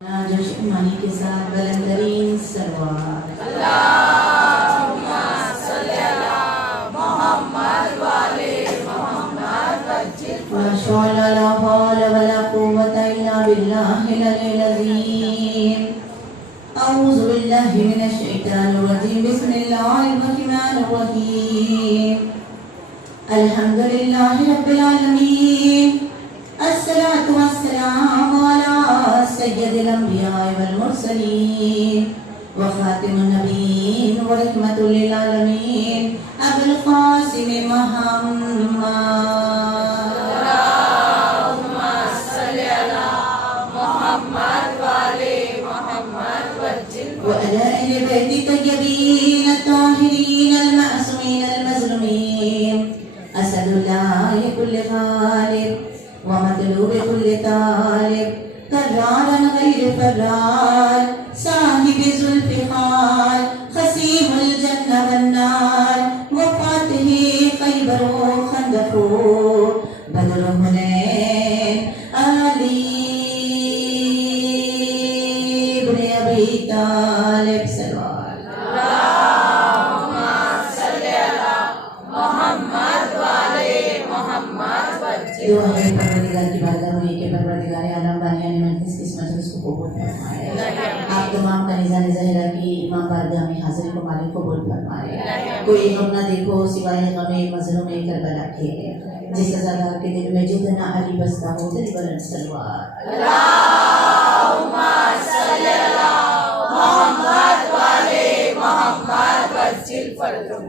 जश्न मानी के साथ बुलंदतरीन सलवात अल्लाहुम्मा सल्ली अला मुहम्मद व आले मुहम्मद वज्जिल ला हौला वला कुव्वता इल्ला बिल्लाहिल अलील अज़ीम। अऊज़ु बिल्लाहि मिनश शैतानिर रजीम। बिस्मिल्लाहिर रहमानिर रहीम। अल्हम्दुलिल्लाहि रब्बिल आलमीन। अस्सलातु वस्सलामु अला सय्यिदिल अंबिया वल मुरसलीन व खातिमुन नबिय्यीन व रहमतुल लिल आलमीन अबुल क़ासिम मुहम्मद। अल्लाहुम्मा सल्ली अला मुहम्मद व आले मुहम्मद वज्जिल व अला अहलि बैति तय्यबीन अत्ताहिरीन अल-मअसूमीन अल-मज़लूमीन असदुल्लाह कुल्ल गालिब व मतलूब कुल्ल तालिब कर्रारन गैर फर्रार साहिब ज़ुल्फ़िकार ख़सीमुल जन्न वन्नार व फ़ातिही ख़ैबर व खंदक़ बदर हुनैन अली इब्न अबी तालिब अल्लाहुम्मा सल्ली अला मुहम्मद व आले मुहम्मद वज्जिल दुआ है परवरदिगार की बारगाह में कि परवरदिगार आलम बानियान मजलिस की इस मजलिस को कबूल फरमाए। आप तमाम का निज़ान ज़हरा की इमाम बारगाह में हाज़िरी को मालिक कबूल फरमाए। कोई गम न देखो सिवाय गमे मज़लूम करबला के, जिस अज़ादार के दिल में जितना अली बसता हो दिल बुलंद सलवात। अल्लाहुम्मा सल्ली अला मुहम्मद व आले मुहम्मद वज्जिल फरजुम।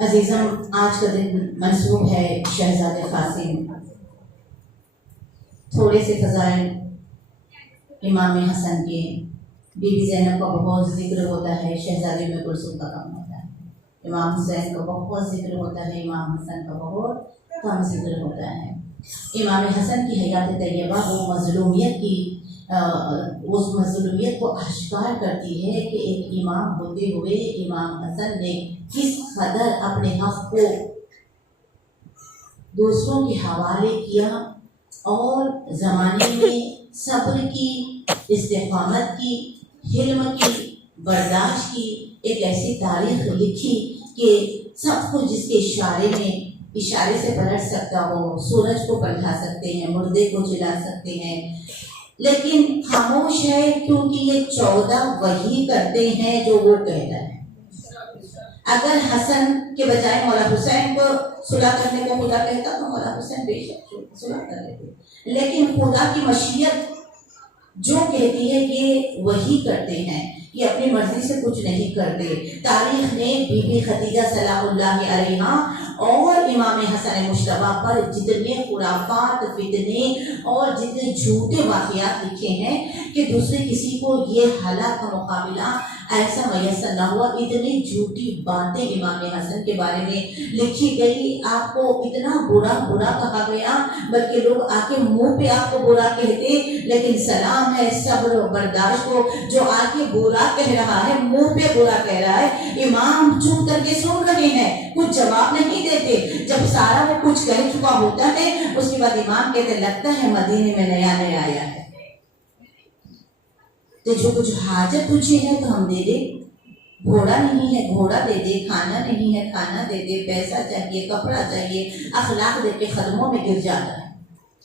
अजीज़म, आज का दिन मंसूब है शहज़ादे क़ासिम। थोड़े से फ़ज़ाइल इमाम हसन के, बीबी ज़ैनब का बहुत जिक्र होता है, शहज़ादे में कुलसूम का कम होता है। इमाम हुसैन का बहुत जिक्र होता है, इमाम हसन का बहुत कम जिक्र होता है। इमाम हसन की हयात तैयबा वो मज़लूमियत की उस मज़लूमियत को आश्कार करती है कि एक इमाम होते हुए इमाम हसन ने किस कदर अपने हक़ को दूसरों के हवाले किया और ज़माने में सब्र की, इस्तिक़ामत की, हिल्म की, बर्दाश्त की एक ऐसी तारीख़ लिखी कि सब कुछ जिसके इशारे से पलट सकता हो। सूरज को पलटा सकते हैं, मुर्दे को जिला सकते हैं, लेकिन खामोश है क्योंकि ये 14 वही करते हैं जो वो कहता है। अगर हसन के बजाय मौला हुसैन को सुलह करने को खुदा कहता तो मौला हुसैन बेशक सुलह कर लेते, लेकिन खुदा की मशीयत जो कहती है ये वही करते हैं, ये अपनी मर्जी से कुछ नहीं करते। तारीख ने बीबी खदीजा सलामुल्लाह अलैहा और इमाम हसन मुश्तबा पर जितने खुराफात, फितने और जितने झूठे वाक़ियात लिखे हैं कि दूसरे किसी को ये हालात का मुकाबला ऐसा मयसर न हुआ। इतनी झूठी बातें इमाम हसन के बारे में लिखी गई, आपको इतना बुरा कहा गया, बल्कि लोग आके मुंह पे आपको बुरा कहते, लेकिन सलाम है सब्र और बर्दाश्त को। जो आके बुरा कह रहा है, मुंह पे बुरा कह रहा है, इमाम चुप करके सुन रहे हैं, कुछ जवाब नहीं देते। जब सारा वो कुछ कह चुका होता है, उसके बाद इमाम कहते लगता है मदीने में नया आया है, तो जो कुछ हाजत तुझे है तो हम दे दे। घोड़ा नहीं है घोड़ा दे दे, खाना नहीं है खाना दे दे, पैसा चाहिए कपड़ा चाहिए, अखलाक दे के कदमों में गिर जाता है।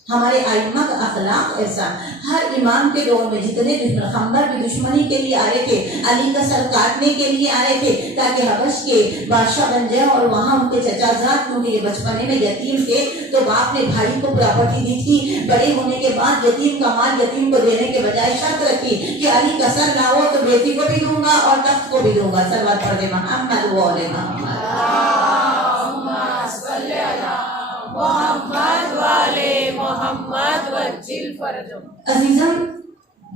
हमारे आइम्मा का अखलाक ऐसा। हर इमाम के दौर में जितने दुश्मन, खंबर की दुश्मनी के लिए आए थे, अली का सर काटने के लिए आए थे ताकि हबश के बादशाह बन जाए और वहाँ उनके चचाजाद, क्योंकि ये बचपने में यतीम थे तो बाप ने भाई को प्रॉपर्टी दी थी। बड़े होने के बाद यतीम का माल यतीम को देने के बजाय शर्त रखी कि अली का सर लाओ तो बेटी को भी दूंगा और तख्त को भी दूंगा। सलवात पढ़ दे मुहम्मद व आले मुहम्मद। अल्लाहुम्मा सल्ली अला मुहम्मद व आले मुहम्मद वज्जिल फरजुम। अजीज़म,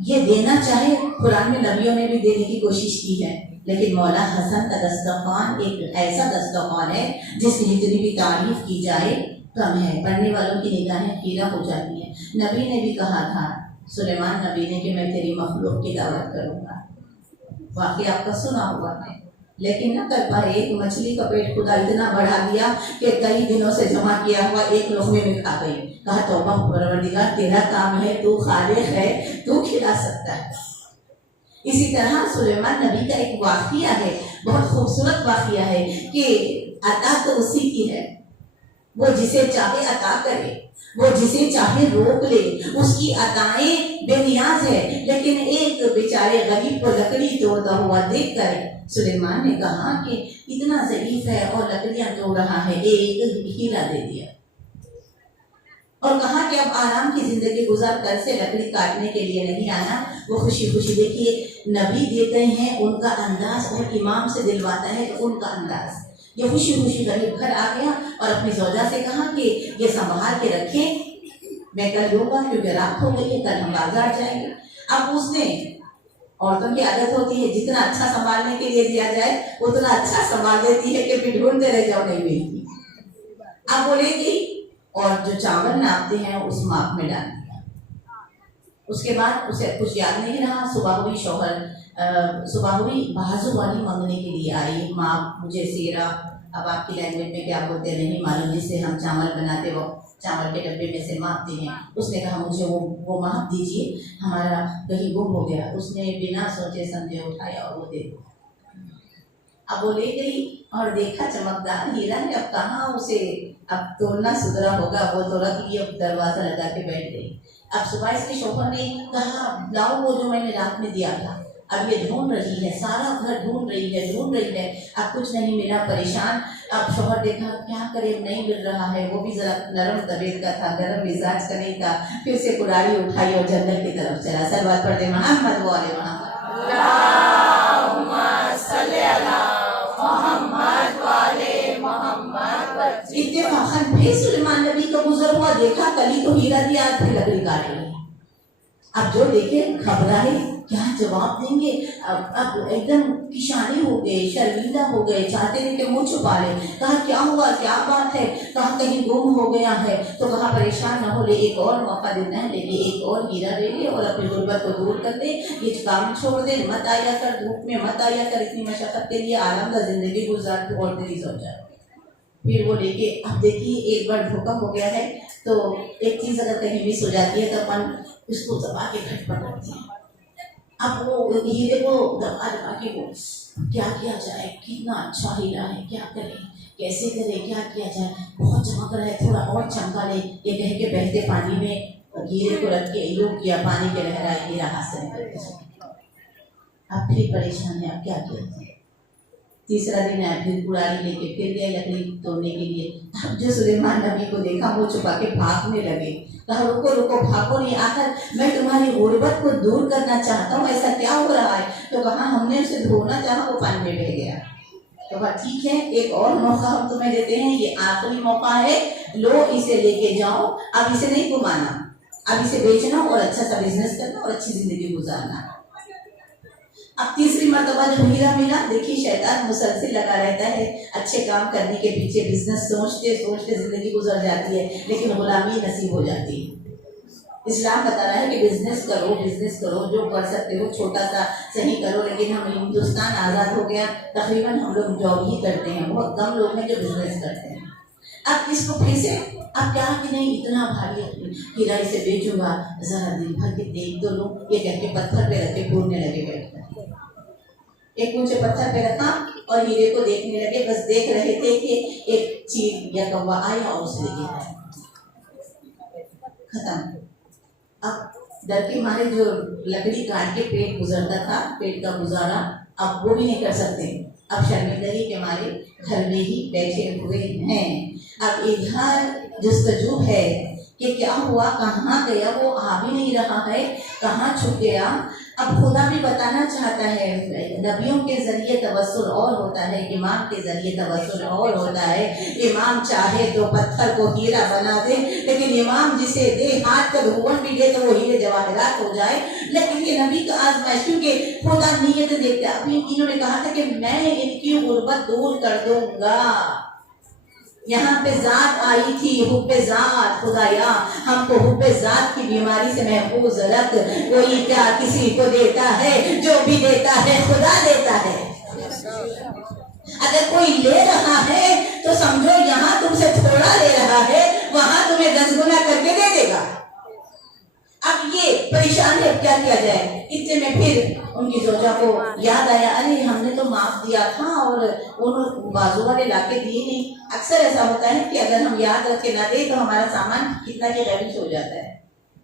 ये देना चाहे कुरान में नबियों ने भी देने की कोशिश की है, लेकिन मौला हसन का दस्तरखान एक ऐसा दस्तरखान है जिसकी जितनी भी तारीफ की जाए कम है। पढ़ने वालों की निगाहें खीरा हो जाती हैं। नबी ने भी कहा था, सुलेमान नबी ने, कि मैं तेरी मखलूक की दावत करूँगा। वाकई आपका सुना हुआ है, لیکن نہ کر پائے. ایک مچھلی کا پیٹ خدا اتنا بڑھا دیا کہ کئی دنوں سے جمع کیا ہوا ایک لقمے میں کھا گئی. کہا توبہ پروردگار تیرا کام ہے, تو خالق ہے, تو کھلا سکتا ہے. اسی طرح سلیمان نبی کا ایک واقعہ ہے, بہت خوبصورت واقعہ ہے کہ عطا تو اسی کی ہے, وہ جسے چاہے عطا کرے, وہ جسے چاہے روک لے, اس کی عطائیں بے نیاز ہے. لیکن ایک بیچارے غریب کو لکڑی توڑتا ہوا دیکھ کر سلیمان نے کہا کہ اتنا ضعیف ہے اور لکڑیاں توڑ رہا ہے, ایک ہیرا دے دیا اور کہا کہ اب آرام کی زندگی گزار کر سے لکڑی کاٹنے کے لیے نہیں آنا. وہ خوشی خوشی, دیکھیے نبی دیتے ہیں ان کا انداز اور امام سے دلواتا ہے ان کا انداز. یہ خوشی خوشی غریب گھر آ گیا اور اپنی زوجہ سے کہا کہ یہ سنبھال کے رکھیں, میں کل لوں گا کیونکہ رات ہو گئی ہے, کل ہم بازار جائیں گے. اب اس نے, عورتوں کی عادت ہوتی ہے جتنا اچھا سنبھالنے کے لیے دیا جائے اتنا اچھا سنبھال دیتی ہے کہ پھر ڈھونڈتے رہ جاؤ نہیں ملتی. اب بولے گی اور جو چاول ناپتے ہیں اس ماپ میں ڈال دیا. اس کے بعد اسے کچھ یاد نہیں رہا. صبح ہوئی, شوہر صبح ہوئی بازو والی مانگنے کے لیے آئی, ماپ مجھے سیرا, اب آپ کی لینگویج میں کیا بولتے ہیں نہیں معلوم, جس سے ہم چاول بناتے وقت چاول کے ڈبے میں سے ماپتے ہیں. اس نے کہا مجھے وہ ماپ دیجیے, ہمارا کہیں گم ہو گیا. اس نے بنا سوچے سمجھے اٹھایا اور وہ دے دیا. اب وہ لے گئی اور دیکھا چمکدار ہیرا ہے, اب کہاں اسے اب توڑنا سدھرا ہوگا, وہ تو رکھ لیے, اب دروازہ لگا کے بیٹھ گئی. اب صبح اس کے شوہر نے کہا لاؤ وہ جو میں نے رات میں دیا تھا. اب یہ ڈھونڈ رہی ہے, سارا گھر ڈھونڈ رہی ہے, اب کچھ نہیں ملا, پریشان. اب شوہر دیکھا کیا کرے, نہیں مل رہا ہے. وہ بھی ذرا نرم طبیعت کا تھا, گرم مزاج کا نہیں تھا. پھر سے کڑاڑی اٹھائی اور جنگل کی طرف چلا. صلوات پڑھ دے محمد و آل محمد. اللہم صلی علی محمد و آل محمد. اتفاقاً پھر سلیمان نبی کا گزر ہوا, دیکھا کلی تو ہیرا دیا, پھر لکڑی کاٹ رہی. اب جو دیکھے گھبرائے, کیا جواب دیں گے. اب ایک دم کشانے ہو گئے, شرمندہ ہو گئے, چاہتے تھے کہ منہ چھپا لے. کہا کیا ہوا, کیا بات ہے, کہا کہیں گم ہو گیا ہے. تو کہا پریشان نہ ہو لے, ایک اور موقع دینا ہے, لے لے ایک اور ہیرا لے لے اور اپنی غربت کو دور کر دے. یہ کام چھوڑ دے, مت آیا کر دھوپ میں, مت آیا کر اتنی مشقت کے لیے, آرام کا زندگی گزار تو اور تیری سوچا. پھر وہ لے کے, اب دیکھیے ایک بار دھوکا ہو گیا ہے تو ایک چیز اگر کہیں مس ہو جاتی ہے تو اپن اس کو دبا کے گھٹ پر رکھتے ہیں. اب وہ ہیرے کو دبا کے وہ کیا کیا جائے, کتنا اچھا ہیرا ہے, کیا کرے, کیسے کرے, کیا کیا جائے, بہت چمک رہا ہے, تھوڑا اور چمکا لے. یہ کہہ کے بہتے پانی میں ہیرے کو رکھ کے یوں کیا, پانی کے لہرائے, ہیرا ہاتھ سے نکل گیا. اب پھر پریشان ہے, اب کیا کیا جائے. تیسرا دن آیا, پھر کڑاڑی لے کے پھر گئے لکڑی توڑنے کے لیے. اب جو سلیمان نبی کو دیکھا وہ چھپا کے بھاگنے لگے. کہا رکو رکو, بھاگو نہیں, آخر میں تمہاری غربت کو دور کرنا چاہتا ہوں, ایسا کیا ہو رہا ہے. تو کہا ہم نے اسے دھونا چاہا, وہ پانی میں بہ گیا. تو کہا ٹھیک ہے, ایک اور موقع ہم تمہیں دیتے ہیں, یہ آخری موقع ہے, لو اسے لے کے جاؤ. اب اسے نہیں گھمانا, اب اسے بیچنا اور اچھا سا بزنس کرنا اور اچھی زندگی گزارنا. اب تیسری مرتبہ جو ہیرا ملا, دیکھیے شیطان مسلسل لگا رہتا ہے اچھے کام کرنے کے پیچھے. بزنس سوچتے سوچتے زندگی گزر جاتی ہے, لیکن غلامی نصیب ہو جاتی ہے. اسلام بتا رہا ہے کہ بزنس کرو, جو کر سکتے ہو چھوٹا سا صحیح کرو. لیکن ہم ہندوستان آزاد ہو گیا, تقریباً ہم لوگ جاب ہی کرتے ہیں, بہت کم لوگ ہیں جو بزنس کرتے ہیں. اب اس کو پھر سے اب کیا کہ نہیں اتنا بھاری ہیرا اسے بیچوں گا, ذرا دن بھر کے دیکھ تو لوں, یہ کہہ کے پتھر پہ رکھ کے گھورنے لگے بیٹھ کر. ایک اونچے پتھر پہ رکھا اور ہیرے کو دیکھنے لگے. بس دیکھ رہے تھے کہ ایک چیل یا کوا آیا اور اسے لے گیا, ختم. اب ڈر کے مارے جو لکڑی کاٹ کے پیٹ گزرتا تھا, پیٹ کا گزارا اب وہ بھی نہیں کر سکتے. اب شرمندگی کے مارے گھر میں ہی بیٹھے ہوئے ہیں. اب ادھر جستجو ہے کہ کیا ہوا, کہاں گیا, وہ آ بھی نہیں رہا ہے, کہاں چھپ گیا. اب خدا بھی بتانا چاہتا ہے, نبیوں کے ذریعے توسل اور ہوتا ہے, امام کے ذریعے توسل اور ہوتا ہے. امام چاہے تو پتھر کو ہیرا بنا دے, لیکن امام جسے دے ہاتھ کا دھون بھی دے تو وہ ہیرے جواہرات ہو جائے. لیکن یہ نبی کا آزمائش, کیونکہ خدا نیت دیکھتا. ابھی انہوں نے کہا تھا کہ میں ان کی غربت دور کر دوں گا. یہاں پہ ذات آئی تھی, حب ذات, خدایا ہم کو حب ذات کی بیماری سے محفوظ رکھ. کوئی کیا کسی کو دیتا ہے, جو بھی دیتا ہے خدا دیتا ہے. اگر کوئی لے رہا ہے تو سمجھو یہاں تم سے تھوڑا لے رہا ہے، وہاں تمہیں 10 گنا کر کے دے دے گا۔ اب یہ پریشان ہے، کیا کیا جائے؟ اتنے میں پھر ان کی زوجہ کو یاد آیا، ارے ہم نے تو معاف دیا تھا اور انہوں بازو والے لا کے دیے نہیں۔ اکثر ایسا ہوتا ہے کہ اگر ہم یاد رکھ کے نہ دیں تو ہمارا سامان کتنا کہ غیبی ہو جاتا ہے،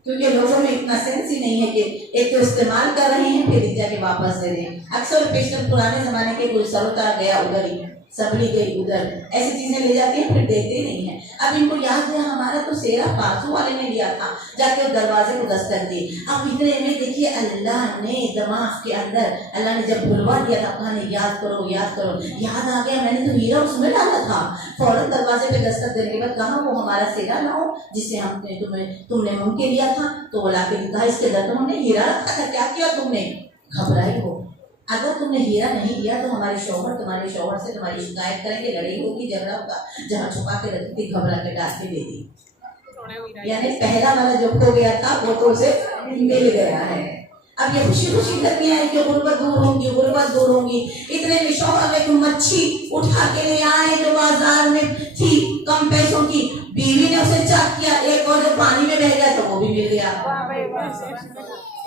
کیونکہ لوگوں میں اتنا سینس ہی نہیں ہے کہ ایک تو استعمال کر رہے ہیں پھر جا کے واپس دے دیں۔ اکثر پیشن پرانے زمانے کے کوئی سروتار گیا ادھر ہی، سبڑی گئی ادھر، ایسی چیزیں لے جاتے ہیں پھر دیتے نہیں ہیں۔ اب ان کو یاد ہے ہمارا تو سیرا بازو والے نے لیا تھا، جا کے دروازے کو دستک دی۔ اب اتنے میں دیکھیے اللہ نے دماغ کے اندر، اللہ نے جب بھلوا دیا تھا کہا نہیں یاد کرو یاد کرو، یاد آ گیا میں نے تو ہیرا اس میں ڈالا تھا۔ فوراً دروازے پہ دستک دینے کے بعد کہا وہ ہمارا سیرا لاؤ جس سے ہم نے تم نے من کے لیا تھا، تو وہ لا کے کہا اس کے در میں ہم نے ہیرا رکھا تھا، کیا کیا تم نے؟ گھبرائی ہو، اگر تم نے ہیرا نہیں دیا تو ہمارے شوہر تمہارے شوہر سے تمہاری شکایت کریں گے، لڑائی ہوگی جھگڑا ہوگا، جہاں چھپا کے رکھی تھی گھبرا کے ڈال کے دے دی۔ یعنی پہلا والا جو کھو گیا تھا وہ تو اسے مل گیا ہے۔ اب یہ خوشی خوشی گھر میں آئے کہ غربت دور ہوگی غربت دور ہوگی۔ اتنے میں شوہر ایک مچھی اٹھا کے لے آئے جو بازار میں تھی کم پیسوں کی، بیوی نے اسے چاک کیا، ایک اور جو پانی میں بہ گیا تو وہ بھی مل گیا۔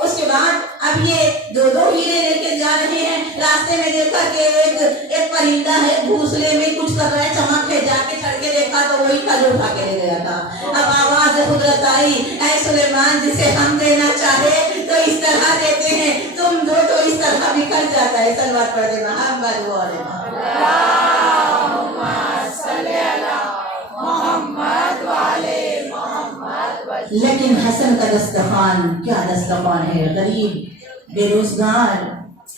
اس کے بعد اب یہ دو ہیرے لے کے جا رہے ہیں، راستے میں دیکھا کہ ایک پرندہ ہے گھونسلے میں کچھ کر رہا ہے، چمک ہے، جا کے چڑھ کے دیکھا تو وہی تھا جو اٹھا کے لے گیا تھا۔ اب آواز قدرت آئی، اے سلیمان جسے ہم دینا چاہے تو اس طرح دیتے ہیں، تم دو تو اس طرح بکھر جاتا ہے۔ صلوات پڑھ دے محمد والے لیکن حسن کا دسترخوان کیا دسترخوان ہے، غریب بے روزگار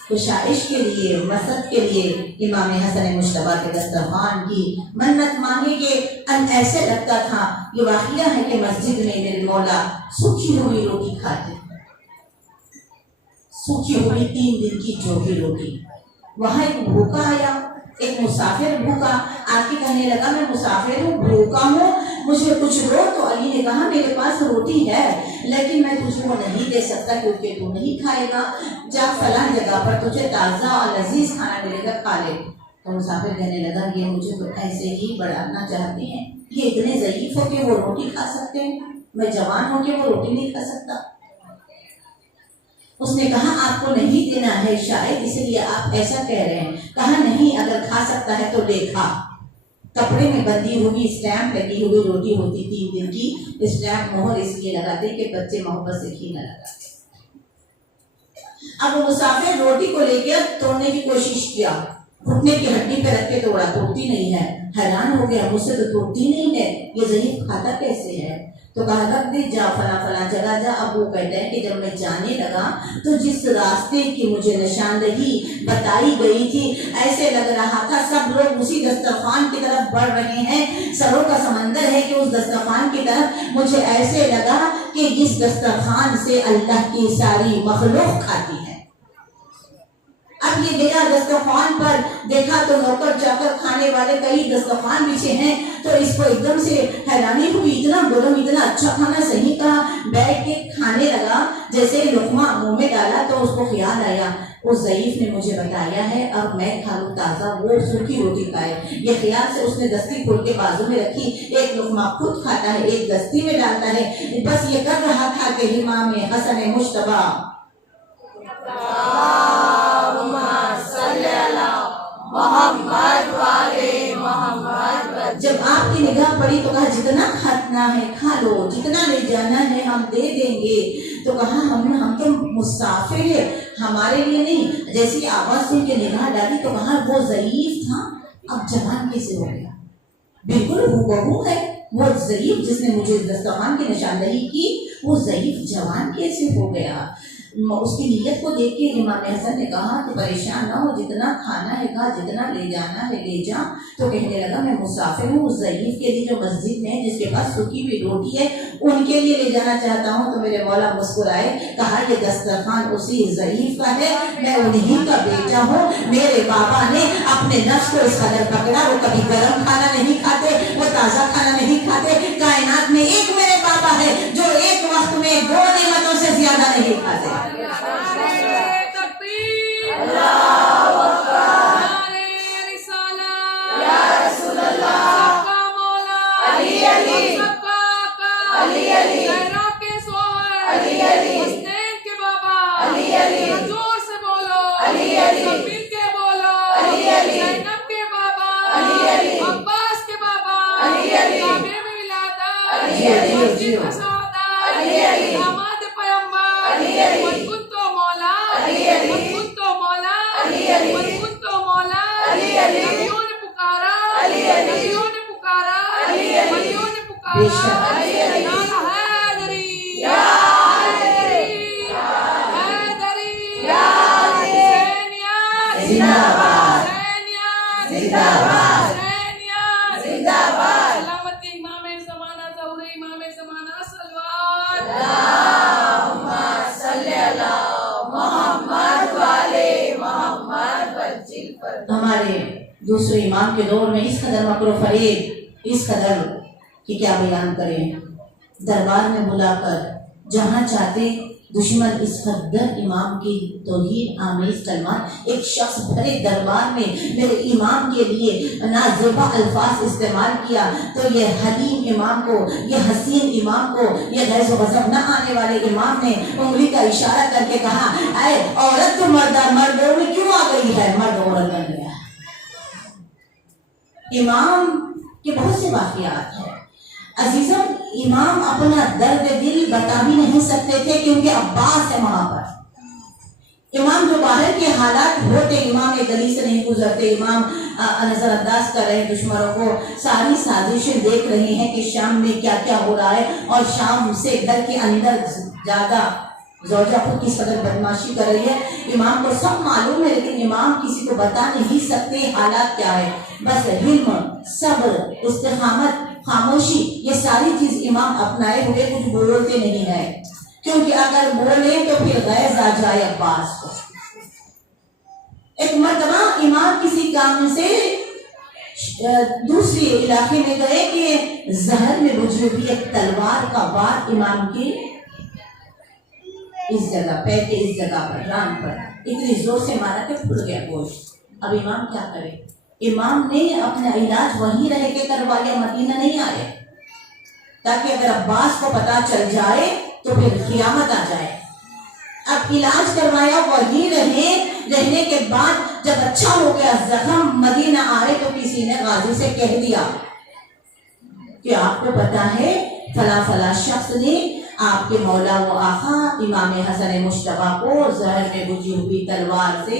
کشائش کے لیے مسد کے لیے امام حسن مجتبیٰ کے دسترخوان کی منت مانگے کہ ایسے لگتا تھا۔ یہ واقعہ ہے کہ مسجد میں میرے مولا سوکھی ہوئی روٹی کھاتے، سوکھی ہوئی 3 دن کی جوہی روٹی۔ وہاں ایک بھوکا آیا، ایک مسافر بھوکا آ کے کہنے لگا میں مسافر ہوں بھوکا ہوں مجھے کچھ دو، تو علی نے کہا میرے پاس روٹی ہے لیکن میں تجھ کو نہیں دے سکتا کیونکہ تو نہیں کھائے گا، جا فلاں جگہ پر تجھے تازہ اور لذیذ کھانا ملے گا، کھا لے۔ تو مسافر کہنے لگا یہ مجھے تو ایسے ہی بڑھانا چاہتے ہیں، یہ اتنے ضعیف ہو کہ وہ روٹی کھا سکتے ہیں، میں جوان ہو کے وہ روٹی نہیں کھا سکتا۔ اس نے کہا آپ کو نہیں دینا ہے شاید اس لیے آپ ایسا کہہ رہے ہیں۔ کہا نہیں اگر کھا سکتا ہے تو لے کھا۔ کپڑے میں بندی ہوئی اسٹیمپ لگی ہوئی روٹی ہوتی 3 دن کی، اسٹیمپ مہر اس لیے لگاتے کہ بچے محبت سے کھینا لگاتے۔ اب وہ مسافر روٹی کو لے کے توڑنے کی کوشش کیا، گھٹنے کی ہڈی پہ رکھ کے توڑا، توڑتی نہیں ہے، حیران ہو گیا مجھ سے تو توڑتی نہیں ہے، یہ ضعیف کھاتا کیسے ہے؟ تو کہا رکھ دے جا فلاں فلاں جگہ جا۔ اب وہ کہتے ہیں کہ جب میں جانے لگا تو جس راستے کی مجھے نشاندہی بتائی گئی تھی ایسے لگ رہا تھا سب لوگ اسی دسترخوان کی طرف بڑھ رہے ہیں، سروں کا سمندر ہے کہ اس دسترخوان کی طرف مجھے ایسے لگا کہ جس دسترخوان سے اللہ کی ساری مخلوق کھاتی ہے۔ اب یہ گیا دسترخوان پر، دیکھا تو نوکر چاکر کھانے والے کئی دسترخوان پیچھے ہیں، تو اس کو ایک دم سے حیرانی ہوئی، اتنا گرم اتنا اچھا کھانا صحیح کہا، بیٹھ کے کھانے لگا، جیسے لقمہ منہ میں ڈالا تو اس کو خیال آیا اس ضعیف نے مجھے بتایا ہے اب میں کھا لوں تازہ، وہ سوکھی روٹی کھائے۔ یہ خیال سے اس نے دستی کھول کے بازو میں رکھی، ایک لقمہ خود کھاتا ہے ایک دستی میں ڈالتا ہے، بس یہ کر رہا تھا کہ امام حسن مجتبیٰ محمد والے محمد۔ جب آپ کی نگاہ پڑی تو کہا جتنا کھانا ہے کھا لو، جتنا لے جانا ہے ہم دے دیں گے۔ تو کہا ہم تو مسافر ہیں، ہمارے لیے نہیں۔ جیسی آواز سن کے نگاہ ڈالی تو کہا وہ ضعیف تھا اب جوان کیسے ہو گیا؟ بالکل ہو ہے وہ ضعیف جس نے مجھے دسترخوان کی نشاندہی کی، وہ ضعیف جوان کیسے ہو گیا؟ اس کی نیت کو دیکھ کے امام حسن نے کہا کہ پریشان نہ ہو، جتنا کھانا ہے کھا، جتنا لے جانا ہے لے جا۔ تو کہنے لگا میں مسافر ہوں، اس ضعیف کے لیے جو مسجد میں جس کے پاس سوکھی ہوئی روٹی ہے ان کے لیے لے جانا چاہتا ہوں۔ تو میرے مولا مسکرائے، کہا یہ دسترخوان اسی ضعیف کا ہے، میں انہی کا بیٹا ہوں۔ میرے بابا نے اپنے نفس کو اس قدر پکڑا، وہ کبھی گرم کھانا نہیں کھاتے، وہ تازہ کھانا نہیں کھاتے۔ کائنات میں ایک میرے بابا ہے جو ایک وقت میں 2 نعمتوں سے زیادہ نہیں کھاتے۔ जिंदाबाद जिंदाबाद सलामती इमाम ज़माना ज़हुर इमाम ज़माना सलवात अल्लाहुम्मा सल्ली अला मोहम्मद वाले मोहम्मद वज्जिल पर। हमारे दूसरे इमाम के दौर में इस कदर मकरो फरेब, इस कदर कि क्या बयान करें, दरबार में बुलाकर जहाँ चाहते दुश्मन इस कदर इमाम की तौहीन आमेज कलमात, एक शख्स भरे दरबार में मेरे इमाम के लिए नाज़ेबा अल्फाज इस्तेमाल किया, तो ये हलीम इमाम को, ये हसीन इमाम को, ये गैज़ गज़ब न आने वाले इमाम ने उंगली का इशारा करके कहा, ऐ औरत तो मर्दों में क्यों आ गई है, मर्द औरत बन गया। इमाम के बहुत से वाक़ियात हैं अजीजों। इमाम अपना दर्द दिल बता भी नहीं सकते थे क्योंकि अब्बास है वहां पर। इमाम जो बाहर के हालात होते, इमाम एक गली से नहीं गुजरते, इमाम नजरअंदाज कर रहे हैं दुश्मनों को, सारी साजिशें देख रहे हैं कि शाम में क्या क्या हो रहा है, और शाम से घर के अंदर ज्यादा ज़ौजा खुद किस कदर बदमाशी कर रही है, इमाम को सब मालूम है, लेकिन इमाम किसी को बता नहीं सकते हालात क्या है। बस हिल्म, सब्र, इस्तिकामत, खामोशी, ये सारी चीज इमाम अपनाए हुए कुछ बोलते नहीं है, क्योंकि अगर बोले तो फिर गैज़ आ जाए अब्बास को। एक मर्तबा इमाम किसी काम से दूसरे इलाके में गए कि जहर में बुझी हुई एक तलवार का वार इमाम की इस जगह, पैर के इस जगह पर, रान पर इतनी जोर से मारा कि फूट गया गोश्त। अब इमाम क्या करे? इमाम ने अपना इलाज वहीं रह के करवाया, मदीना नहीं आए, ताकि अगर अब्बास को पता चल जाए तो फिर क़ियामत आ जाए। अब इलाज करवाया वहीं रहने के बाद जब अच्छा हो गया, जख्म, मदीना आए तो किसी ने गाजी से कह दिया कि आपको पता है फला फला शख्स ने आपके मौला व आका इमाम हसन मुश्तबा को जहर में बुझी हुई तलवार से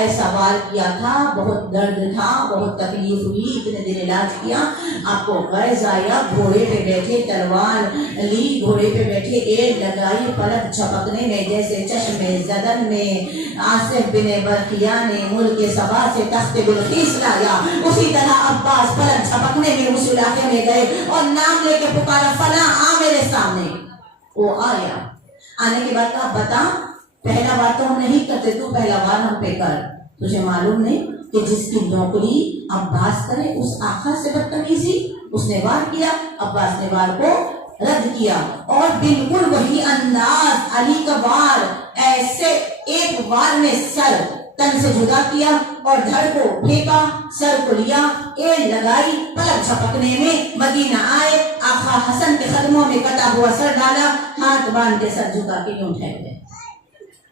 ऐसा वार किया था, बहुत दर्द था, बहुत तकलीफ हुई, इतने दिन इलाज किया, आपको गैज़ आया, घोड़े पे बैठे तलवार ली, घोड़े पे बैठे एड़ लगाई, पलक झपकने में जैसे चश्मे जदन में आसिफ बिन बरकिया ने मुल्क सबा से तख्त बिल्किस लाया, उसी तरह अब्बास पलक झपकने में उस इलाके में गए और नाम लेके पुकारा, फला आ मेरे सामने। वो आया, आने के बाद कहा, बता, पहला बार तो हम नहीं करते, तू पहला बार हम पे कर। तुझे मालूम नहीं कि जिसकी नौकरी अब्बास करे उस आका से बदतमीजी, उसने वार किया, अब्बास ने वार को रद्द किया, और बिल्कुल वही अंदाज अली का वार, ऐसे एक वार में सर तन से जुदा किया और धड़ को फेंका, सर को लिया, एड़ लगाई, पलक झपकने में मदीना आए, आका हसन के कदमों में कटा हुआ सर डाला, हाथ बांध के सर झुका के यूं ठहर गए,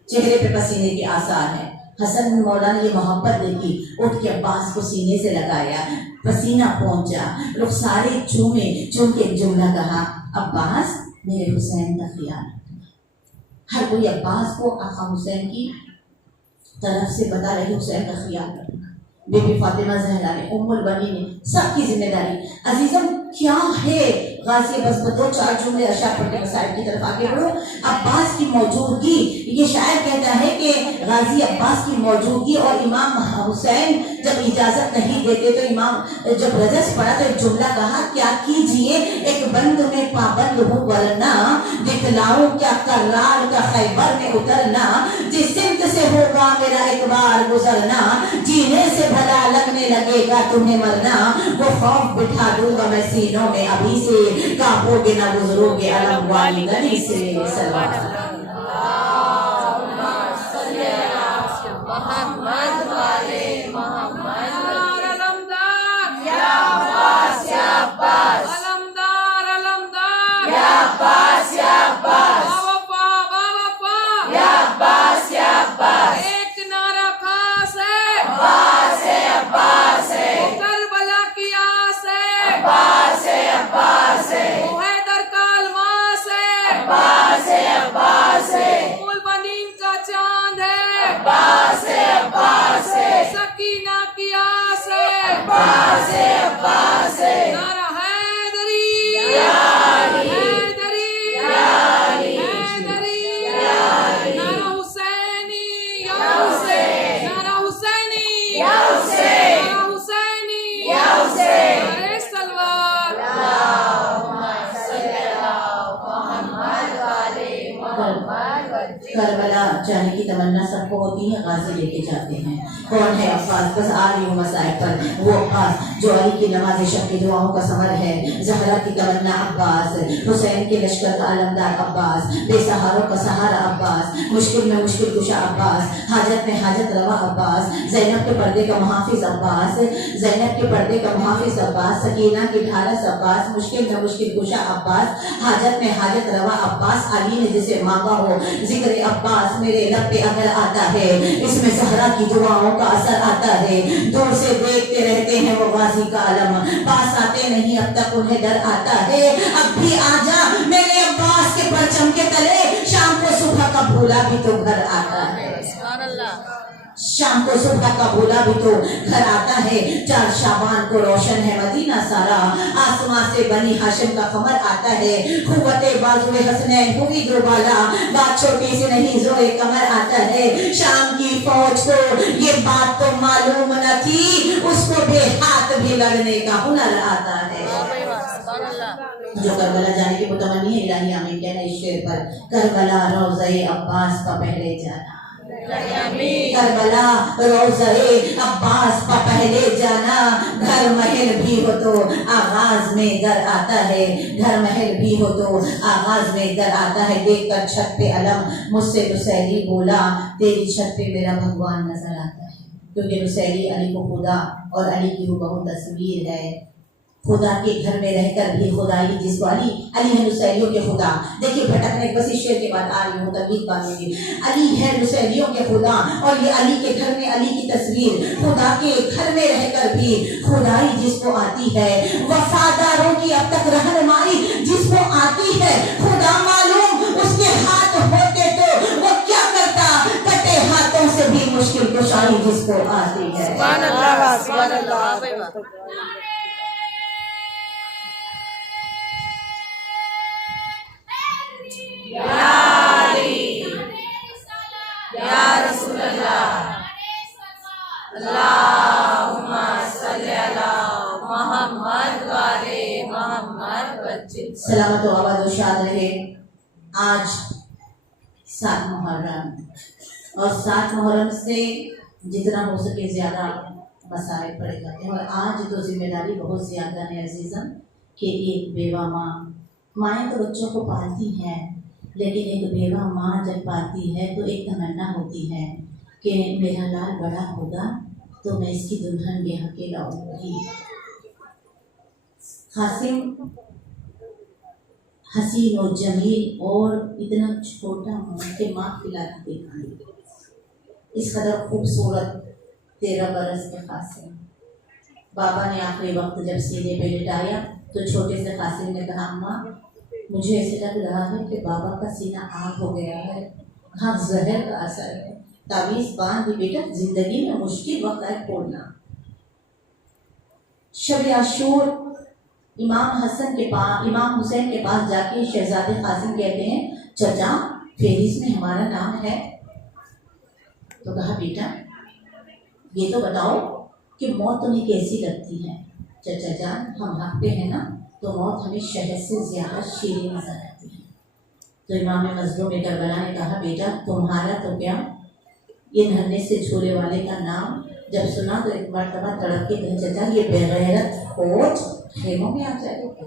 चेहरे पे पसीने के आसार हैं। हसन मौला ने ये मोहब्बत देखी, उठ के अब्बास को सीने से लगाया, पसीना पहुंचा, लोग सारे चूम के एक जुमला कहा, अब्बास मेरे हुसैन का ख्याल। हर कोई अब्बास को आका हुसैन की तरफ से बता रहे हुसैन का ख्याल रखना। बीबी फातिमा ज़हरा ने, उम्मुल बनी ने, सबकी जिम्मेदारी। अजीजम क्या है गाजी, बस दो चार जुमले अशार पढ़ के मसाइल की तरफ आगे बढ़ो। अब्बास की मौजूदगी, ये शायर कहता है कि गाजी अब्बास की मौजूदगी और इमाम हुसैन जब इजाजत नहीं देते तो इमाम जब रजस पड़ा तो एक जुमला कहा, क्या कीजिए एक बंद में पाबंद हूँ वरना दिखलाऊं क्या करार का खैबर में उतरना, जिस सिमत से होगा मेरा एक बार गुजरना, जीने से भला लगने लगेगा तुम्हें मरना, वो खौफ बिठा दूंगा मैं सीनों में अभी से, कांपोगे ना गुजरोगे अलम वाली गली से। सल्लल्लाहु मोहम्मद वाले मोहम्मद अलमदार या अब्बास या अब्बास अलमदार अलमदार या अब्बास या अब्बास बावफा बावफा या अब्बास या अब्बास एक नारा खास है अब्बास है अब्बास है वो करबला की आस है अब्बास है अब्बास है वो हैदर का अलमास है अब्बास है अब्बास है उम्मुल बनीन का चांद है अब्बास है अब्बास है सकीना की आस है अब्बास है अब्बास है नारा हैदरी या अली हैदरी या अली हैदरी या अली नारा हुसैनी या हुसैन नारा हुसैनी तमन्ना सबको होती है, गाजी लेके जाते हैं। कौन है अब्बास? बस आ रही हूँ मसाइब पर। वो अब्बास जो अली की नमाज शब की दुआओं का समर है, ज़हरा की तमन्ना अब्बास, हुसैन के लश्कर का अलमदार अब्बास, बेसहारों का सहारा अब्बास, मुश्किल में मुश्किल कुशा अब्बास, हाजत में हाजत रवा अब्बास, ज़ैनब के पर्दे का मुहाफिज अब्बास, ज़ैनब के पर्दे का मुहाफिज अब्बास, सकीना की ढारस अब्बास, मुश्किल में मुश्किल कुशा अब्बास, हाजत में हाजत रवा अब्बास। अली ने जिसे मांगा हो जिक्र अब्बास मेरे लब पे अगर आता है, इसमें ज़हरा की दुआओं का असर आता है। दूर से देखते रहते हैं वो गाजी का अलम, पास आते नहीं अब तक उन्हें डर आता है। अब भी आजा मेरे अब्बास के परचम के तले, शाम को सुबह का भूला भी तो घर आता है। शाम को सुबह का भूला भी तो घर आता है। 4 शाबान को रोशन है मदीना सारा, आसमां से बनी हाशिम का कमर आता है। खुवते बाजुए हसनैन हुई दुबाला, बात छोटी सी नहीं जोए कमर आता है। शाम की फौज को ये बात तो मालूम न थी, उसको बेहाथ भी लड़ने का हुनर आता है। जो करबला जाने की मुतमन्नी है, इलाही आमीन कहना इस शेर पर। करबला रोज़े अब्बास का पहले जाना, करबला रोज़े अब्बास का पहले जाना। घर महल भी हो तो आगाज में दर आता है, घर महल भी हो तो आगाज में दर आता है। देख कर छत पे अलम मुझसे रुसैली बोला, तेरी छत पे मेरा भगवान नजर आता है। क्योंकि रुसैली अली को खुदा और अली की हुबहू तस्वीर है। खुदा के घर में रहकर भी खुदाई जिसको अली है रुसैलियों के खुदा। देखिए भटकने बस इस शेर के बाद आ रही हूँ, तकलीफ बांधूंगी। अली है रुसैलियों के खुदा और ये अली के घर में अली की तस्वीर। खुदा के घर में रहकर भी खुदाई जिसको आती है, वफादारों की अब तक रहनुमाई जिसको आती है। खुदा मालूम उसके हाथ होते तो वो क्या करता, कटे हाथों से भी मुश्किल कुशाई जिसको आती है। सलामत व आबाद व शाद रहे। आज 7 मुहर्रम और 7 मुहर्रम से जितना हो सके ज़्यादा मसाइल पड़े जाते हैं। और आज तो जिम्मेदारी बहुत ज़्यादा है अजीज़म कि एक बेवा माएँ तो बच्चों को पालती हैं, लेकिन एक बेवा माँ जब पालती है तो एक तमन्ना होती है कि मेरा लाल बड़ा होगा तो मैं इसकी दुल्हन ब्याह के लाऊंगी। कासिम हसीन और जमील और इतना छोटा होने के माँ खिलाती दिखाई। इस कदर खूबसूरत 13 बरस के कासिम। बाबा ने आखिरी वक्त जब सीने पे लिटाया तो छोटे से कासिम ने कहा, अम्मा मुझे ऐसे लग रहा है कि बाबा का सीना आग हो गया है, हाँ जहर का असर है। तावीज़ बांध दी बेटा, जिंदगी में मुश्किल वक्त है खोलना। शब आशूर इमाम हुसैन के पास जाके शहजादे कासिम कहते हैं, चचा फेरिस में हमारा नाम है। तो कहा बेटा ये तो बताओ कि मौत तुम्हें कैसी लगती है। चचा जान हम हक पे हैं ना, तो मौत हमें शहद से ज़्यादा शीरीन नजर आती है। तो इमाम मज़लूम करबला ने कहा, बेटा तुम्हारा तो क्या, ये नन्हे से झूले वाले का नाम जब सुना तो एक मरतबा तड़प के कहा, चचा ये बेगैरत फौज खेमों में आ जाएगा।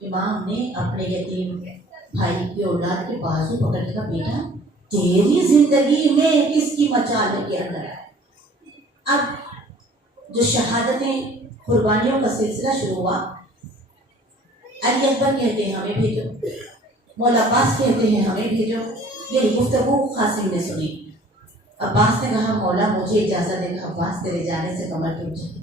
इमाम ने अपने यतीम भाई की औलाद के बाजू पकड़ कर, बेटा तेरी जिंदगी में किसकी मचाल के अंदर है। अब जो शहादतें कुर्बानियों का सिलसिला शुरू हुआ, अली अकबर कहते हैं हमें भेजो, मौला अब्बास कहते हैं हमें भेजो। ये गुफ्तगू कासिम ने सुनी। अब्बास ने कहा, मौला मुझे इजाज़त दे। अब्बास तेरे जाने से कमर टूट जाएगी।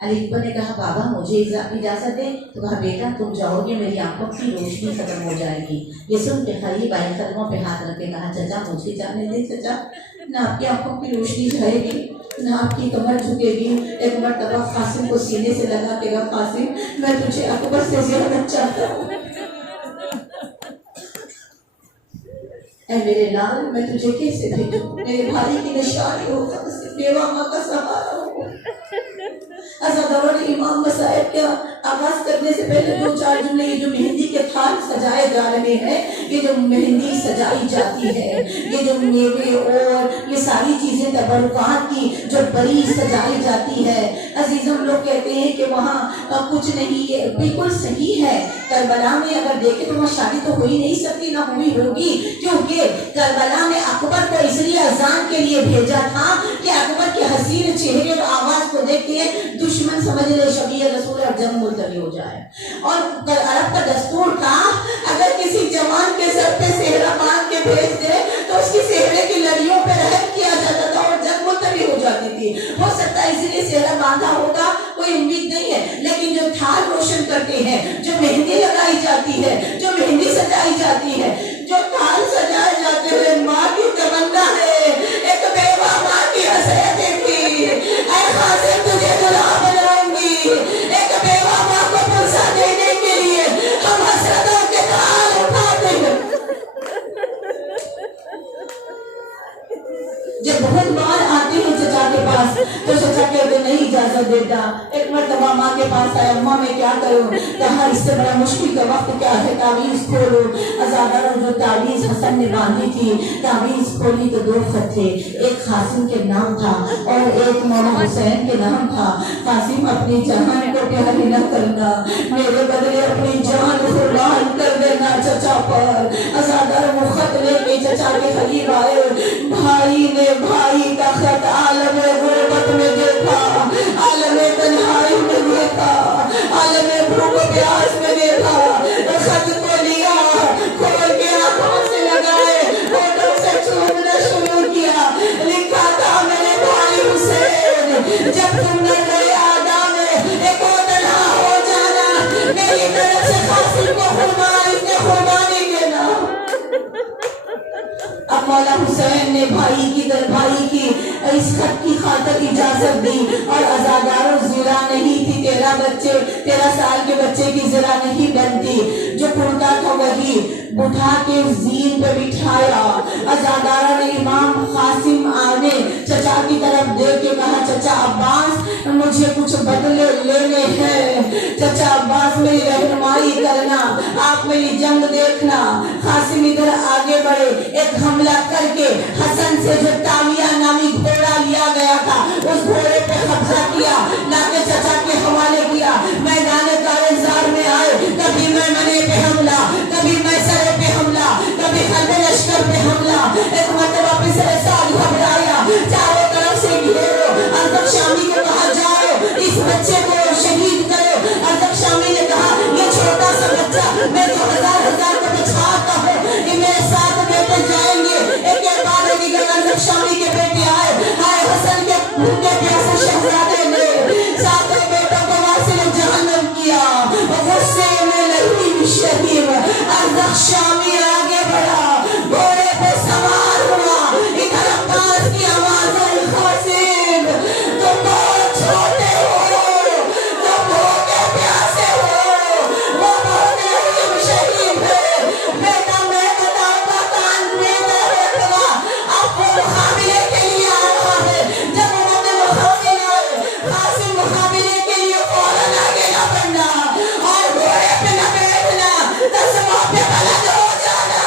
अली अकबर ने कहा, बाबा मुझे इजाज़त दे। तो कहा, बेटा तुम जाओगे मेरी आंखों की रोशनी खत्म हो जाएगी। ये सुन के खलील बाई कदमों पे हाथ रख के कहा, चचा मुझे जाने दे। चचा ना आपकी आंखों की रोशनी जाएगी ना आपकी कमर झुकेगी। एक मरतबा कासिम को सीने से लगा के कहा, कासिम मैं तुझे अकबर से ज़्यादा चाहता हूँ। ऐ मेरे लाल मैं तुझे कैसे भेजूं, मेरे भाई की निशानी हो, बेवा माँ का सहारा हो। इमाम मसाइब क्या आगाज करने से पहले 2-4 जुमले, ये जो मेहंदी के थाल सजाए जा रहे हैं, ये जो मेहंदी सजाई जाती है, ये जो मेवे और ये सारी चीजें तबरुकात की जो बड़ी सजाई जाती है, अजीज हम लोग कहते हैं कि वहाँ कुछ नहीं, ये बिल्कुल सही है। करबला में अगर देखें तो वहाँ शादी तो हो ही नहीं सकती, ना हुई होगी, क्योंकि करबला में अकबर को इसलिए अजान के लिए भेजा था कि अकबर के हसीन चेहरे और आवाज को देख के दुश्मन समझ ले शबीह रसूल और जंग मुलतवी हो जाए। और अरब का दस्तूर था, अगर किसी जवान के सर पे सेहरा बांध के भेज दे तो उसकी सेहरे की लड़ियों पे रहम किया जाता था और जंग मुलतवी हो जाती थी। हो सकता है इसलिए सेहरा बांधा होगा, कोई उम्मीद नहीं है, लेकिन जो थाल रोशन करते हैं, जो मेहंदी लगाई जाती है, जो मेहंदी सजाई जाती है, जो थाल सजाए जाते हैं, माँ की तमन्ना है, एक बेवा माँ की हसरत थी, ऐ खासिम तुझे दुल्हा बनाऊंगी। एक बेवा माँ को पुरसा देने के लिए हम हसरतों के थाल उठाते हैं। जब बहुत बार आते हैं चचा के पास तो चचा कहते नहीं इजाजत देता। एक मरतबा माँ के पास आया, माँ मैं क्या करूँ? कहा इससे बड़ा मुश्किल का वक्त क्या है, तावीज खोलो। अजादारों जो तावीज हसन ने बांधी थी, तावीज खोली तो 2 खत थे, एक कासिम के नाम था और एक मौला हुसैन के नाम था। कासिम अपनी जान को प्यारी न करना, मेरे बदले अपनी जान कुर्बान कर देना चचा पर। अजादार वो खत लेके चचा के करीब आए, भाई ने भाई का खत आलम गुरबत में देखा, आलम तन्हाई में देखा, आलम भूख प्यास में देखा, खत को लिया, खोल के आंखों से लगाए, होठों से चूमना शुरू किया। लिखा था मेरे भाई हुसैन, जब तुम न गए आदा में एक और तन्हा हो जाना, मेरी तरफ से कासिम को कुर्बानी देना। अब मौला हुसैन ने भाई की इस खत की खातिर इजाजत दी और अजादारों ज़िरा नहीं थी, 13 साल के बच्चे की ज़िरा नहीं बनती। जो कुर्ता था वही उठा के ज़ीन पे बिठाया। अजादारों ने इमाम कासिम आने चचा की तरफ देख के कहा, चचा अब्बास मुझे कुछ बदले लेने हैं, चचा अब्बास मेरी रहनुमाई करना, आप मेरी जंग देखना। कासिम इधर आगे बढ़े, एक हमला करके हसन से जो तामिया नामी घोड़ा लिया गया था उस घोड़े पे कब्जा किया, लाके चचा के हवाले किया। मैदान कारज़ार में आए, कभी मैमने पे हमला, कभी मैसरे पे हमला, कभी खलबे लश्कर पे हमला। एक मरतबा पिसरे साल घबराया, चारों तरफ से घेरो। अरज़क शामी को कहा जाओ इस बच्चे को शहीद करो। अरज़क शामी ने कहा ये छोटा सा बच्चा, मैं तो हजार को बचाता हूँ, ये मेरे साथ बेटे जाएंगे। एक बाद अरज़क शामी के बेटे आए, हसन के भूखे प्यासे शहजादे ने सातों बेटों को वासिल जहन्नम किया। गुस्से में लगी शहीद अरज़क शामी आगे बढ़ा, घोड़े पे सवार हुआ। इधर अब्बास की आवाज़ आई, कासिम तुम बहुत छोटे हो, तुम भूखे प्यासे हो, वो बहुत रहीम शहीद है। बेटा मैं बताऊंगा, कान में रखना, आपको मुकाबले के लिए आ रहा है। जब उन्होंने मुकाबले आए, कासिम मुकाबले के लिए फौरन आगे न बढ़ना और घोड़े पे न बैठना, तस्मा पे गलत हो जाना।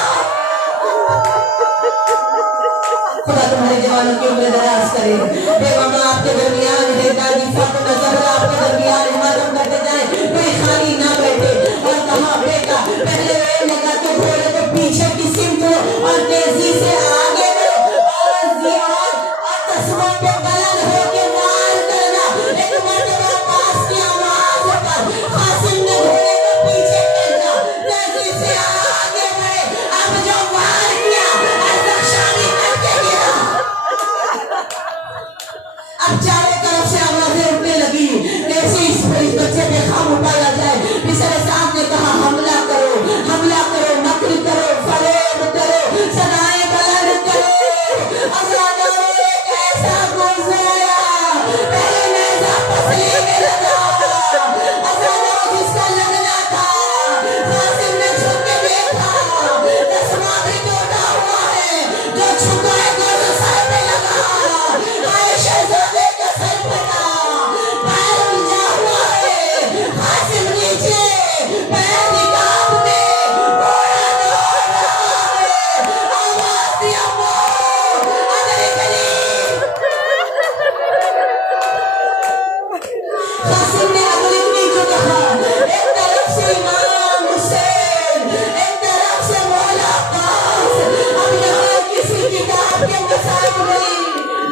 खुदा तुम्हारे जवानों की उम्र दराज करे। बेगम आपके दरमियान है, दादी फातिमा ज़हरा आपके दरमियान हिमायत करते जाए, कोई खाली ना बैठे। और कहा बेटा पहले रेल लगा के घोड़े को पीछे की सिमट और तेजी से आगे बढ़ो और तस्मा पे बुलंद होके वार करना। एक मरतबा पास की आवाज पर कासिम ने घोड़े को पीछे खींचा, तेजी से आगे बढ़े। अब जो वार किया अरज़क शामी करके गिरा। अब चारों तरफ से आवाजें उठने लगी, कैसे इस बच्चे पे काबू पाया जाए। पिसरे साहब ने कहा हमला करो, मक्र करो, फरेब करो, सदाएं बुलंद करो। अज़ादारों ने कैसा गुज़ारा, पहले नेज़ा पसली में लगा, अज़ादारों जिसका लगना था, कासिम ने झुक के देखा, तस्मा भी टूटा हुआ है, जो झुका है तो सर पे लगा। आए शहज़ादे का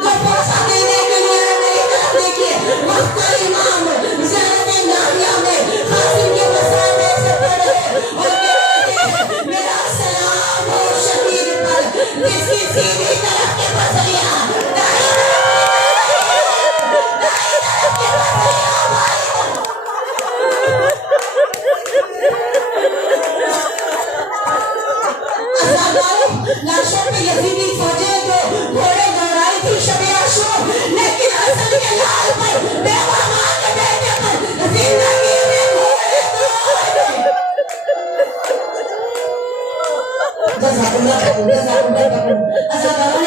تو پوچھا دینے کے لیے میری طرف دیکھیے وقت امام زینب ناحیہ میں قاسم کے مسائل سے پڑھے اور کہتے ہیں میرا سلام ہو شہید پر جس کی سیدھی طرف کے پسلیاں دائیں طرف کے پسلیاں لاشوں پہ یزیدی فوجیں جو گھوڑے دوڑائی تھی شب عاشور لیکن حسن کے لال پر بیوہ ماں کے بیٹے پر زندگی میں گھوڑے دوڑے عزاداران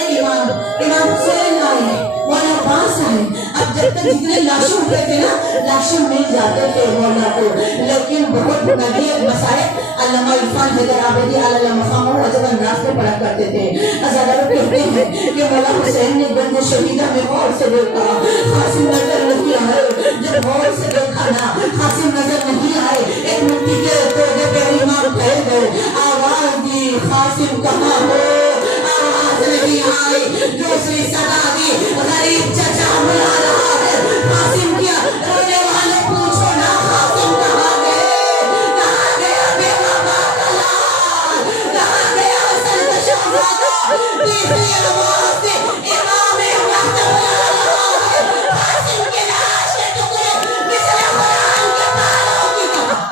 امام حسین آئے مولا عباس آئے اب جب تک جتنے لاشوں ہوتے تھے نا لاشوں مل جاتے تھے مولا کو لیکن بہت نبی مسائل علامہ عرفان حیدر آبادی علیہ مقام و عجب انداز میں پڑھا کرتے تھے عزاداروں کہتے ہیں کہ مولا حسین نے گنج شہیدہ میں غور سے دیکھا قاسم نظر نہیں آئے جب غور سے دیکھا نا قاسم نظر نہیں آئے ایک مٹی کے توڑے پہ امام کہہ گئے آواز دی قاسم کہاں ہو آواز نہیں آئی دوسری صدا دی غریب چچا بلا رہا ہے قاسم کیا رونے والے پوچھو نا قاسم کہاں گئے کہاں گیا بیوہ ماں کا لال کہاں گیا حسن کا شہزادہ تیسری آواز دی امام وقت بلا رہا ہے قاسم کے لاش کے ٹکڑے مثل قرآن کے پاروں کی طرح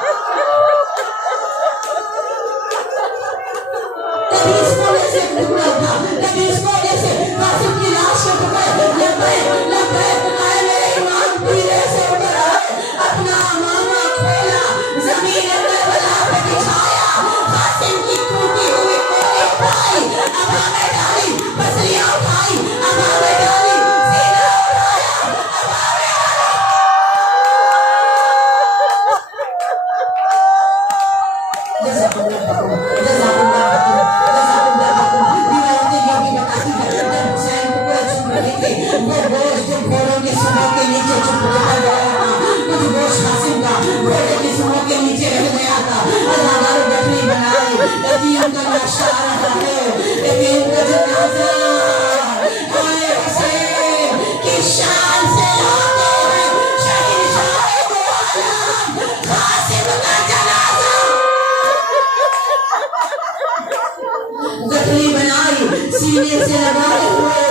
کبھی اس کونے سے ٹکڑا تھا کبھی اس کونے سے قاسم کی لاش کے ٹکڑے لبیک آئے میرے امام پیرے سے اتر آئے اپنا امامہ کھولا زمین کربلا پہ بچھایا قاسم کی ٹوٹی ہوئی کوئی اٹھائی امامے ڈالی پسلیاں اٹھائی امامے ڈالی سینہ اٹھایا امامے جزاک اللہ روایتیں یہ بھی بتاتی ہیں جب حسین ٹکڑے چھپ رہے تھے وہ گوشت گھوڑوں کی سنوں کے نیچے چھپ رہا گیا تھا کچھ گوشت قاسم کا گھوڑے کی سنوں کے نیچے رہ گیا تھا عزاداروں گٹھری بنائی یتیم کا نقشہ آ رہا ہے یتیم کا جنازہ آئے حسین کی شان سے لاتے ہیں شہنشاہ دو عالم قاسم کا جنازہ گٹھری بنائی سینے سے لگائے ہوئے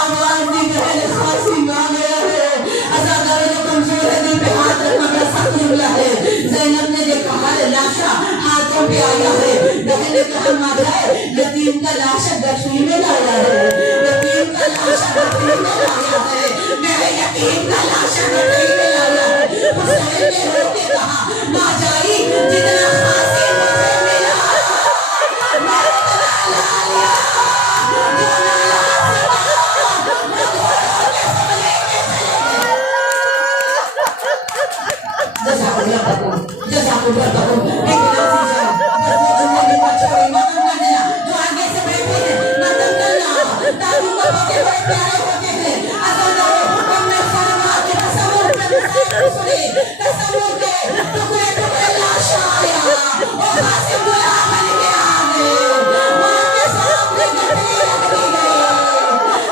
آواز دی بہن قاسم آ گیا ہے عزاداروں جو کمزور ہے دل پہ ہاتھ رکھنا بڑا سخت حملہ ہے زینب نے دیکھا ہے لاشا ہاتھوں پہ آیا ہے بہن نے کہا مادر یتیم کا لاشا گٹھری میں لایا ہے یتیم کا لاشا گٹھری میں لایا ہے میرے یتیم کا لاشا گٹھری میں لایا ہے حسین نے رو کے کہا ماں جائی جتنا قاسم مجھے ملا میں اتنا لا لیا جو نہ لا سکا میں گھوڑوں کے سملے کے چلے گئے جزاک اللہ خیر جزاک اللہ خیر لیکن عزیز ہے بس وہ جملے بھی بچ کوئی ماتم کر دینا جو آگے سے بیٹھے ہیں ماتم کرنا دادوں کا بہت بڑے پیارے ہوتے ہیں عزاداروں ہم نے فرما کے تصور کے مسائل سنی تصور کے ٹکڑے ٹکڑے لاشا آیا اور قاسم دلہا بن کے آ گئے ماں کے سامنے گٹھری رکھ دی گئی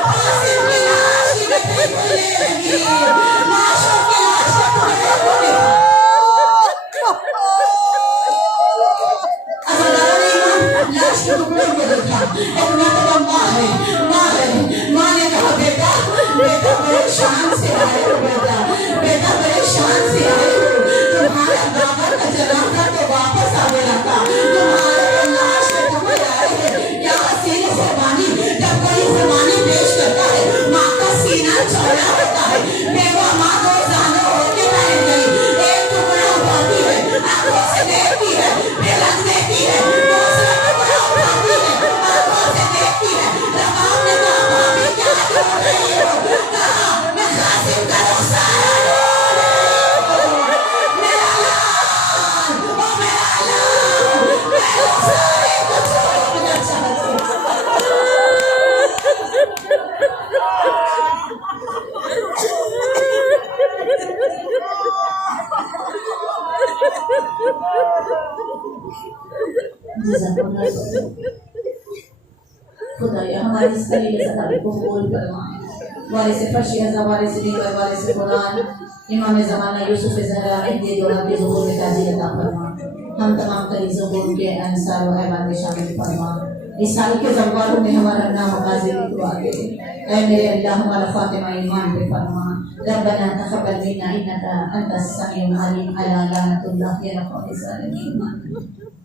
قاسم کی لاش کی گٹھری کھلنے لگی لاشوں کی لاش کے ٹکڑے ٹکڑے عزاداروں نے لاش کے ٹکڑوں کو دیکھا ایک مرتبہ ماں ہے ماں نے کہا بیٹا بڑے شان سے آئے ہو بیٹا بڑے شان سے آئے ہو تمہارا بابا کا جنازہ تو واپس آ گیا تھا تمہارے لاش کے ٹکڑے آئے ہیں کیا حسین قربانی جب کوئی قربانی پیش کرتا ہے ماں کا سینہ چوڑا ہوتا ہے بیوہ ماں دو زانوں ہو کے بیٹھ گئی ایک ٹکڑا اٹھاتی ہے آنکھوں سے دیکھتی ہے پھر رکھ دیتی ہے دوسرا ٹکڑا اٹھاتی ہے آنکھوں سے دیکھتی ہے رباب نے کہا بھابھی کیا رو رہی ہو کہا میں قاسم کا رخسارہ رو رہی ہوں میرا لال او میرا لال میں رخسارے کو چھوڑنا چاہتی ہوں خدایا ہماری اس طریقے سے کو قبول فرما وارث فرش ازا وارث دیگر وارث قرآن امام زمانہ یوسف زہرا عہد دورہ کے ظہور میں تعزیت عطا فرما. ہم تمام کری ظہور کے انصار و احباب میں شامل فرما. اس سال کے زوالوں میں ہمارا نام حاضر دعا دے. اے میرے اللہ ہمارا خاتمہ ایمان پہ فرما. ربنا تقبل منا انک انت السمیع العلیم. علی لعنت اللہ یا رب العالمین.